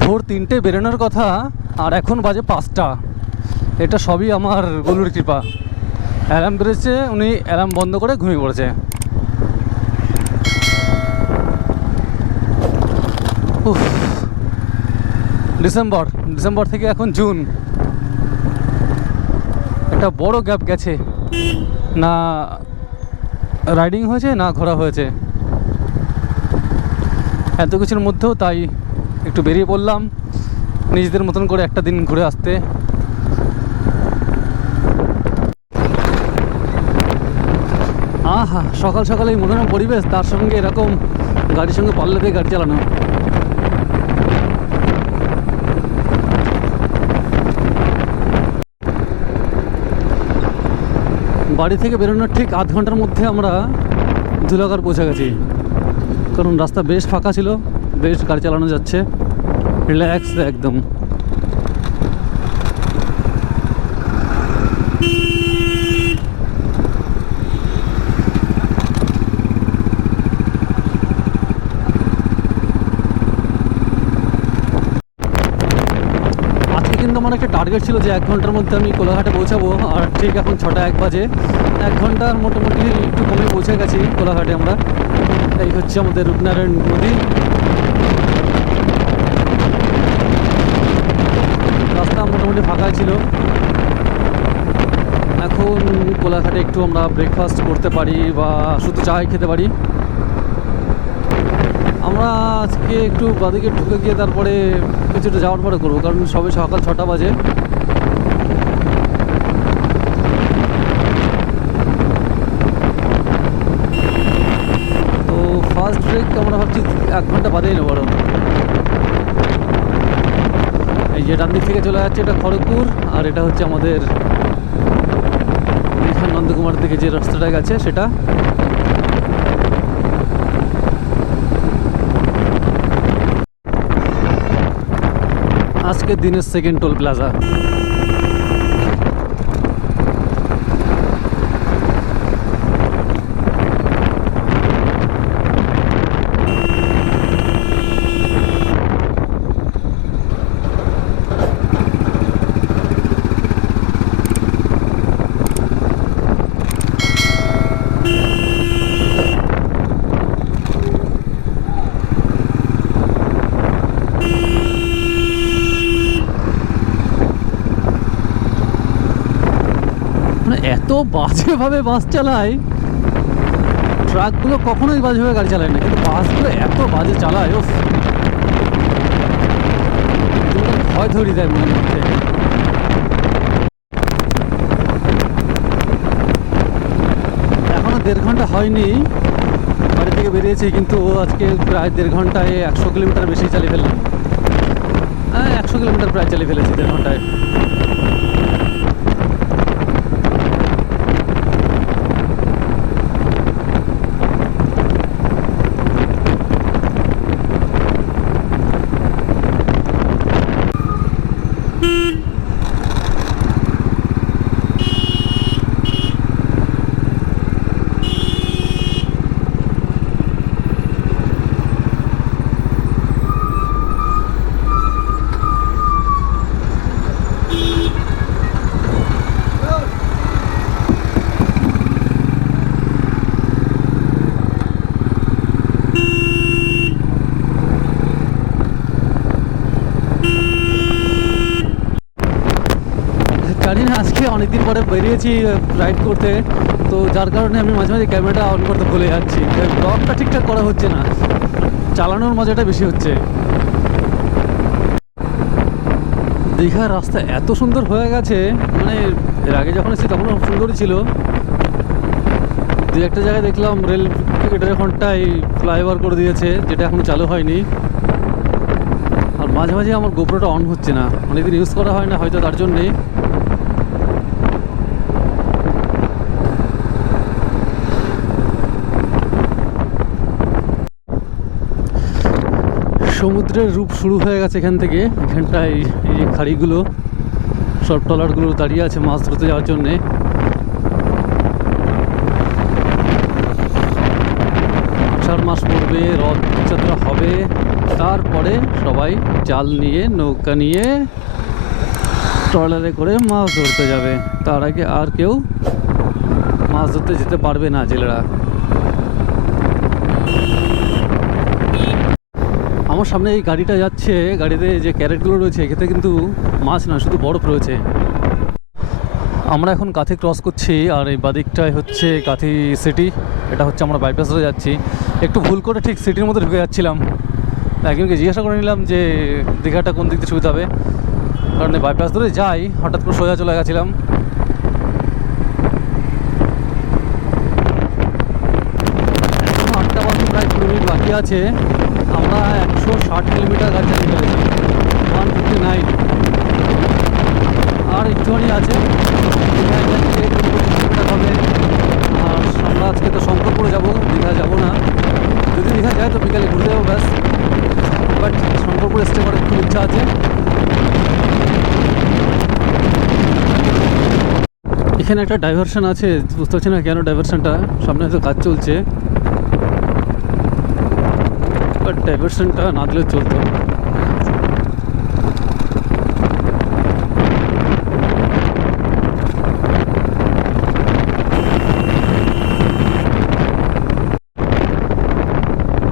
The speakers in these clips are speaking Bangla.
ভোর 3টে বেরোনোর কথা আর এখন বাজে 5টা। এটা সবই আমার গলুর কৃপা। অ্যালার্ম বেরোচ্ছে, উনি অ্যালার্ম বন্ধ করে ঘুমিয়ে পড়েছে। উফ, ডিসেম্বর থেকে এখন জুন, একটা বড় গ্যাপ গেছে, না রাইডিং হয়েছে না ঘোরা হয়েছে। এত কিছুর মধ্যেও তাই একটু বেরিয়ে পড়লাম নিজেদের মতন করে একটা দিন ঘুরে আসতে। আহা, সকাল সকালে এই মনোরম পরিবেশ, তার সঙ্গে এরকম গাড়ির সঙ্গে পাল্লা দিয়ে গাড়ি চালানো। বাড়ি থেকে বেরোনোর ঠিক আধ ঘন্টার মধ্যে আমরা ধুলাগড় পৌঁছে গেছি, কারণ রাস্তা বেশ ফাঁকা ছিল, বেশ গাড়ি চালানো যাচ্ছে, রিল্যাক্স একদম। আজকে কিন্তু আমার একটা টার্গেট ছিল যে 1 ঘন্টার মধ্যে আমি কোলাঘাটে পৌঁছাবো, আর ঠিক এখন 6টা 1 বাজে। 1 ঘন্টার মোটামুটি একটু কমে পৌঁছে গেছি কোলাঘাটে আমরা। এই হচ্ছে আমাদের রূপনারায়ণ নদী। রাস্তা মোটামুটি ফাঁকাই ছিল। এখন কোলাঘাটে একটু আমরা ব্রেকফাস্ট করতে পারি বা শুধু চাই খেতে পারি। আমরা আজকে একটু বাদিকে ঢুকে গিয়ে তারপরে কিছুটা যাওয়ার পরে করবো, কারণ সবে সকাল 6টা বাজে। তো ফার্স্ট ব্রেক আমরা ভাবছি 1 ঘন্টা বাদেই নেবো। এই যে ডান দিক থেকে চলে যাচ্ছে এটা খড়গপুর, আর এটা হচ্ছে আমাদের নন্দকুমার দিকে যে রাস্তাটা গেছে সেটা। আজকের দিনের সেকেন্ড টোল প্লাজা। এত বাজেভাবে বাস চালায়, ট্রাকগুলো কখনোই বাজেভাবে গাড়ি চালায় না, কিন্তু বাসগুলো এত বাজে চালায়, ও ভয় ধরিয়ে দেয় মনের মধ্যে। এখনো 1.5 ঘন্টা হয়নি বাড়ি থেকে বেরিয়েছি, কিন্তু আজকে প্রায় 1.5 ঘন্টায় 100 কিলোমিটার বেশি চালিয়ে ফেললাম। হ্যাঁ, 100 কিলোমিটার প্রায় চালিয়ে ফেলেছি 1.5 ঘন্টায়। জানি না, আজকে অনেকদিন পরে বেরিয়েছি রাইড করতে, তো যার কারণে আমি মাঝে মাঝে ক্যামেরাটা অন করতে ভুলে যাচ্ছি। ব্লগটা ঠিকঠাক করা হচ্ছে না, চালানোর মজাটা বেশি হচ্ছে। দীঘার রাস্তা এত সুন্দর হয়ে গেছে, মানে এর আগে যখন এসেছি তখনও সুন্দরই ছিল। দু একটা জায়গায় দেখলাম রেল এটার ঘন্টায় ফ্লাইওভার করে দিয়েছে, যেটা এখনো চালু হয়নি। আর মাঝে মাঝে আমার গোপ্রোটা অন হচ্ছে না, অনেকদিন ইউজ করা হয় না হয়তো, তার জন্যেই। সমুদ্রের রূপ শুরু হয়ে গেছে এখান থেকে। এখানটায় এই যে খাড়িগুলো, সব ট্রলারগুলো দাঁড়িয়ে আছে মাছ ধরতে যাওয়ার জন্যে। আষাঢ় মাস পড়বে, রথযাত্রা হবে, তারপরে সবাই জাল নিয়ে নৌকা নিয়ে ট্রলারে করে মাছ ধরতে যাবে। তার আগে আর কেউ মাছ ধরতে যেতে পারবে না জেলেরা। আমার সামনে এই গাড়িটা যাচ্ছে, গাড়িতে যে ক্যারেটগুলো রয়েছে এখানে কিন্তু মাছ না, শুধু বরফ রয়েছে। আমরা এখন কাঁথি ক্রস করছি, আর এই বাদিকটায় হচ্ছে কাঁথি সিটি। এটা হচ্ছে আমরা বাইপাস ধরে যাচ্ছি। একটু ভুল করে ঠিক সিটির মধ্যে ঢুকে যাচ্ছিলাম। একজনকে জিজ্ঞাসা করে নিলাম যে দীঘাটা কোন দিক দিয়ে সুবিধা হবে, কারণ এই বাইপাস ধরে যাই, হঠাৎ করে সোজা চলে গেছিলাম। আটটা বাজে, প্রায় 20 মিনিট বাকি আছে। আমরা 160 কিলোমিটার গাড়ি চালিয়ে ফেলেছি, 159। আর একটুখানি আছে, কিলোমিটার হবে। আর আমরা আজকে তো শঙ্করপুরে যাবো, দীঘা যাবো না। যদি দীঘা যায় তো বিকালে ঘুরে যাবো ব্যাস। বাট শঙ্করপুরে স্টে করার খুব ইচ্ছা আছে। এখানে একটা ডাইভারশন আছে, বুঝতে পারছি না কেন ডাইভারশনটা, সামনে হয়তো কাজ চলছে। বাট ডাইভারশনটা না দিলেও চলতো।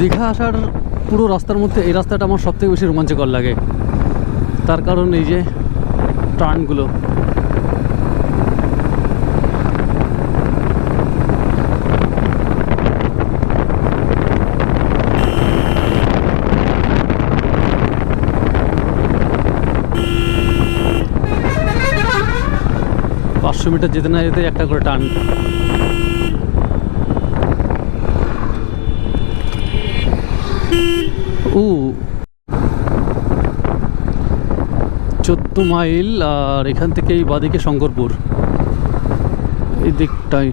দীঘা আসার পুরো রাস্তার মধ্যে এই রাস্তাটা আমার সবথেকে বেশি রোমাঞ্চকর লাগে। তার কারণ এই যে টার্নগুলো, মিটার যেতে না যেতে একটা করে টার্ন। ও 14 মাইল, আর এখান থেকে এই বাদিকে শঙ্করপুর, এই দিকটাই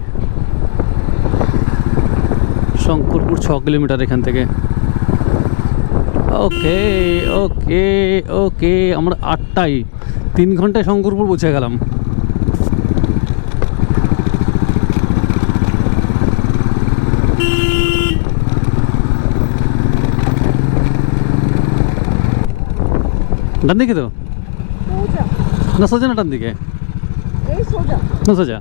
শঙ্করপুর 6 কিলোমিটার এখান থেকে। ওকে ওকে ওকে, আমরা 8টায় 3 ঘন্টায় শঙ্করপুর পৌঁছে গেলাম। ডান দিকে তো না, সোজা না ডান দিকে? না সোজা।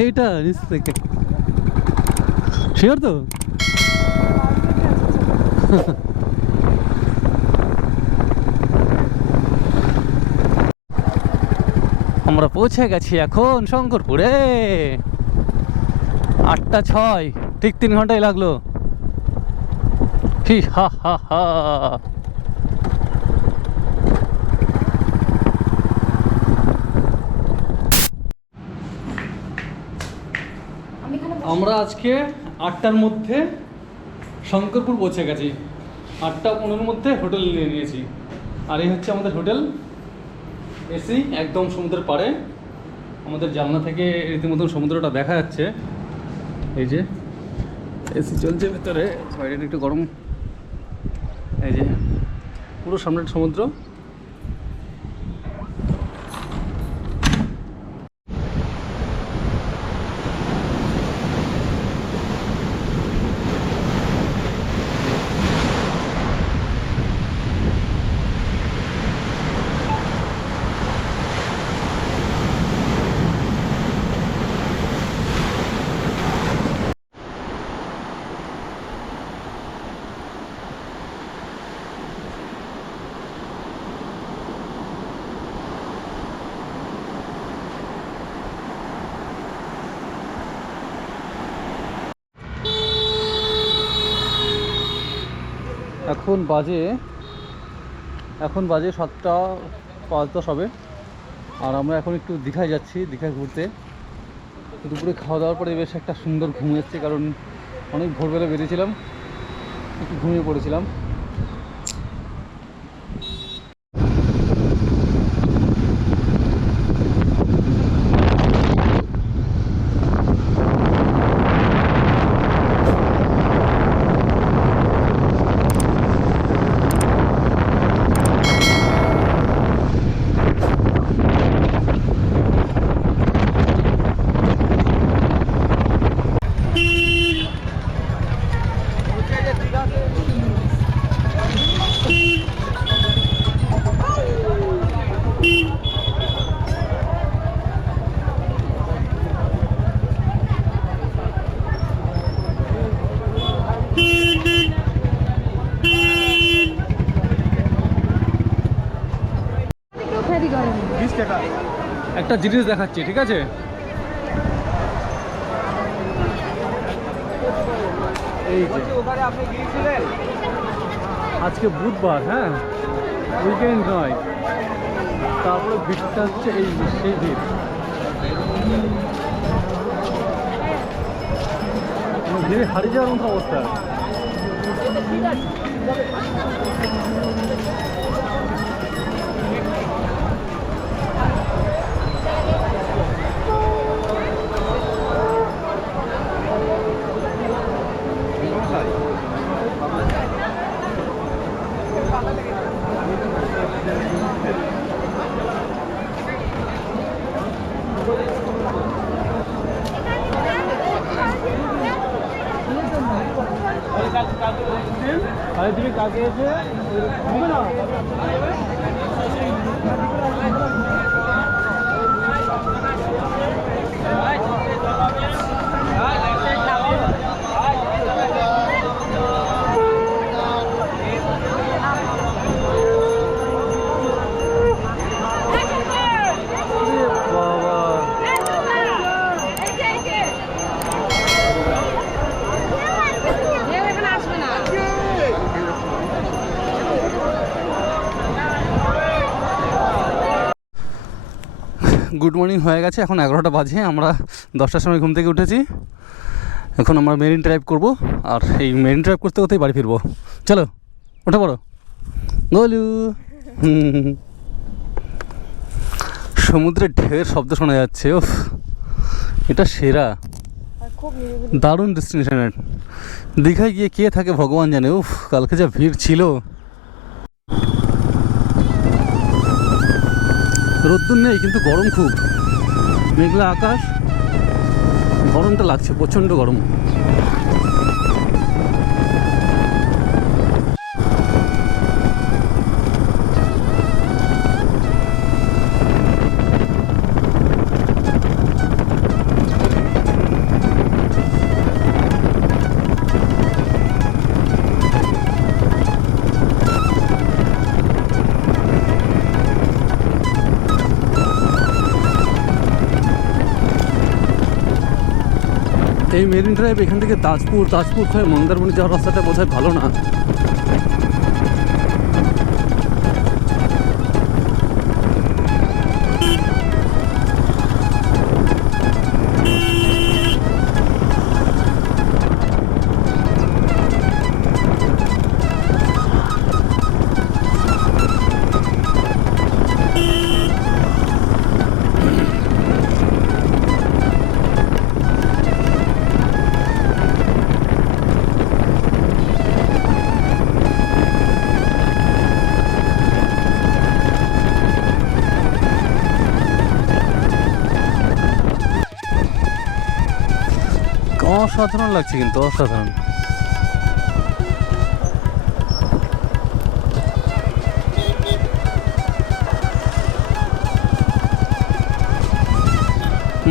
এইটা নিচ থেকে শিওর তো? আমরা পৌঁছে গেছি এখন শঙ্করপুরে। 8:06, ঠিক 3 ঘন্টাই লাগলো। হি হা হা হা। আমরা আজকে 8টার মধ্যে শঙ্করপুর পৌঁছে গেছি। 8:15 মধ্যে হোটেল নিয়ে নিয়েছি। আর এই হচ্ছে আমাদের হোটেল, এসি, একদম সমুদ্রের পাড়ে। আমাদের জানলা থেকে রীতিমতো সমুদ্রটা দেখা যাচ্ছে। এই যে এসি চলছে ভেতরে, বাইরে একটু গরম। এই যে পুরো সামনের সমুদ্র। এখন বাজে 7:05 হবে। আর আমরা এখন একটু দীঘায় যাচ্ছি, দীঘায় ঘুরতে। দুপুরে খাওয়া দাওয়ার পরে বেশ একটা সুন্দর ঘুম এসছে, কারণ অনেক ভোরবেলা বেরিয়েছিলাম, একটু ঘুমিয়ে পড়েছিলাম। একটা জিনিস দেখাচ্ছি, ঠিক আছে? এই যে আজকে বুধবার, হ্যাঁ, উইকেন্ড নয়, তারপরে ভিড়টা হচ্ছে এই সেই ভিড়। ভিড়ে হারিয়ে যাওয়ার মতো অবস্থা। আরে তুমি কাকে এসে হবে না? গুড মর্নিং হয়ে গেছে, এখন 11টা বাজে। আমরা 10টার সময় ঘুম থেকে উঠেছি। এখন আমরা মেরিন ড্রাইভ করব, আর এই মেরিন ড্রাইভ করতে করতেই বাড়ি ফিরবো। চলো ওঠা পড়ো গোলু। সমুদ্রের ঢেউয়ের শব্দ শোনা যাচ্ছে। ওফ, এটা সেরা, দারুণ ডেস্টিনেশন। দীঘায় গিয়ে কে থাকে ভগবান জানে। উফ, কালকে যা ভিড় ছিল। রোদ্দুর নেই কিন্তু গরম খুব, মেঘলা আকাশ, গরমটা লাগছে, প্রচণ্ড গরম। এই মেরিন ড্রাইভ এখান থেকে তাজপুর হয়ে মন্দারমণি যাওয়ার রাস্তাটা বোধহয় ভালো না। অসাধারণ লাগছে, কিন্তু অসাধারণ।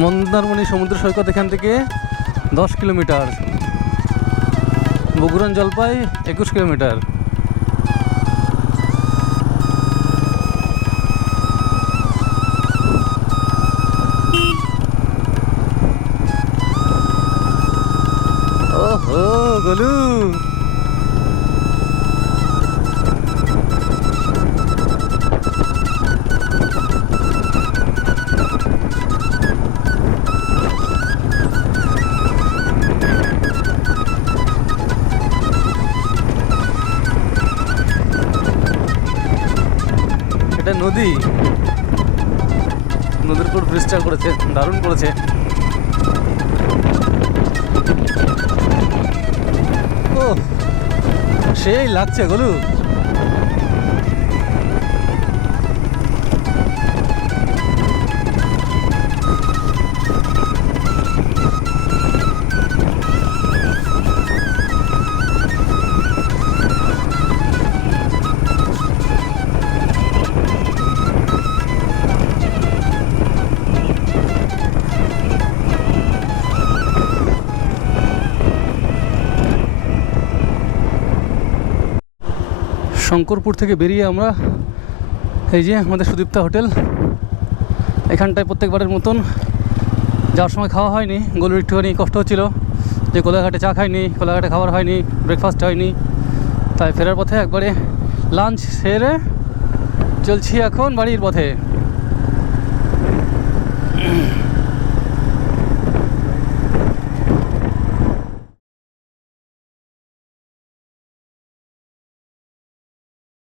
মন্দারমণি সমুদ্র সৈকত এখান থেকে 10 কিলোমিটার, বগুড়ান জলপাই 21 কিলোমিটার। ওহো গোলু, এটা নদী, নদীর উপর ব্রিজটা করেছে, দারুণ করেছে। ও সেই লাগছে গোলু। শঙ্করপুর থেকে বেরিয়ে আমরা এই যে আমাদের সুদীপ্তা হোটেল, এখানটায় প্রত্যেকবারের মতন যাওয়ার সময় খাওয়া হয়নি, গলুর একটুখানি কষ্ট হচ্ছিলো যে কোলাঘাটে চা খাইনি, কোলাঘাটে খাবার হয়নি, ব্রেকফাস্ট হয়নি, তাই ফেরার পথে একবারে লাঞ্চ সেরে চলছি এখন বাড়ির পথে।